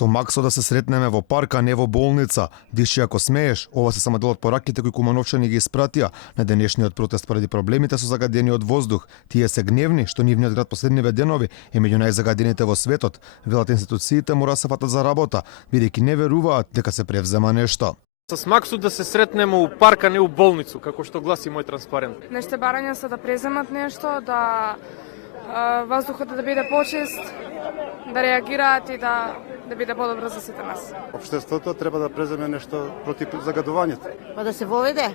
Со Максо да се сретнеме во парка, не во болница. Диши ако смееш, ова се само дел од пораките кои кумановчани ги испратија на денешниот протест поради проблемите со загадениот воздух. Тие се гневни што нивниот град последниве денови е меѓу најзагадените во светот. Велат институциите мора да се фатат за работа, бидејќи не веруваат дека се превзема нешто. С Максу да се сретнеме у парка, не у болницу, како што гласи мој транспарент. Нашите барања се да преземат нешто, да воздухот да биде почист, да реагираат и да биде подобро за сите нас. Општеството треба да преземе нешто против загадувањето. Па да се воведе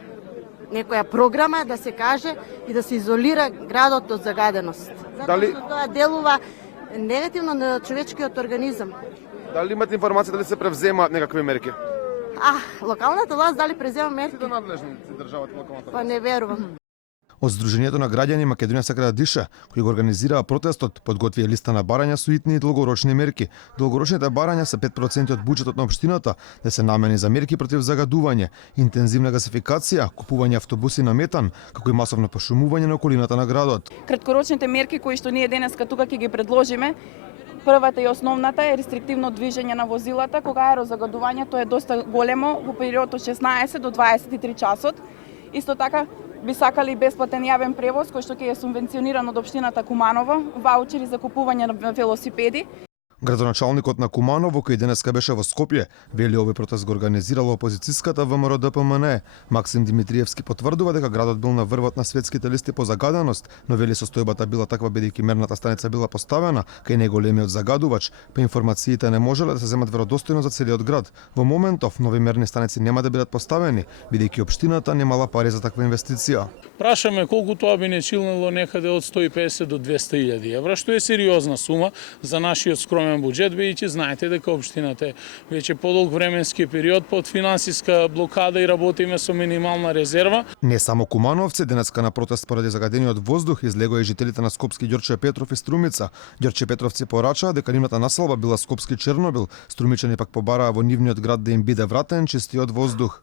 некоја програма, да се каже и да се изолира градот од загаденост. Затоа што тоа делува негативно на човечкиот организам. Дали имате информација дали се превземаат некакви мерки? Локалната власт дали презема мерки? Сите надлежни државата локалната. Па не верувам. Од Сдруженијето на граѓани Македонија сака да дише, кои го организираа протестот, подготвија листа на барања со итни и долгорочни мерки. Долгорочните барања се 5% од буџетот на општината да се намени за мерки против загадување, интензивна гасификација, купување автобуси на метан, како и масовно пошумување на околината на градот. Краткорочните мерки кои што ние денеска тука ќе ги предложиме, првата и основната е рестриктивно движење на возилата, кога аерозагадувањето е доста големо во период од 16 до 23 часот. Исто така би сакали бесплатен јавен превоз кој што ќе е субвенциониран од општината Куманово, ваучери за купување на велосипеди. Градоначалникот на Куманово, кој денеска беше во Скопје, вели овој протест го организирала опозицијската ВМРО-ДПМНЕ. Максим Димитриевски потврдува дека градот бил на врвот на светските листи по загаденост, но вели состојбата била таква бидејќи мерната станица била поставена кај најголемиот загадувач, па информациите не можеле да се земат веродостојно за целиот град. Во моментов нови мерни станици нема да бидат поставени, бидејќи општината немала пари за таква инвестиција. Прашаме колку тоа би не чилнело некаде од 150 до 200.000 евра, што е сериозна сума за нашиот скромен буџет, бидејќи знаете дека општината е веќе подолг временски период под финансиска блокада и работиме со минимална резерва. Не само кумановци, денеска на протест поради загадениот воздух излегоа и жителите на Скопски Ѓорче Петров и Струмица. Ѓорче Петровци порачаа дека нивната населба била Скопски Чернобил, струмичани пак побараа во нивниот град да им биде вратен чистиот воздух.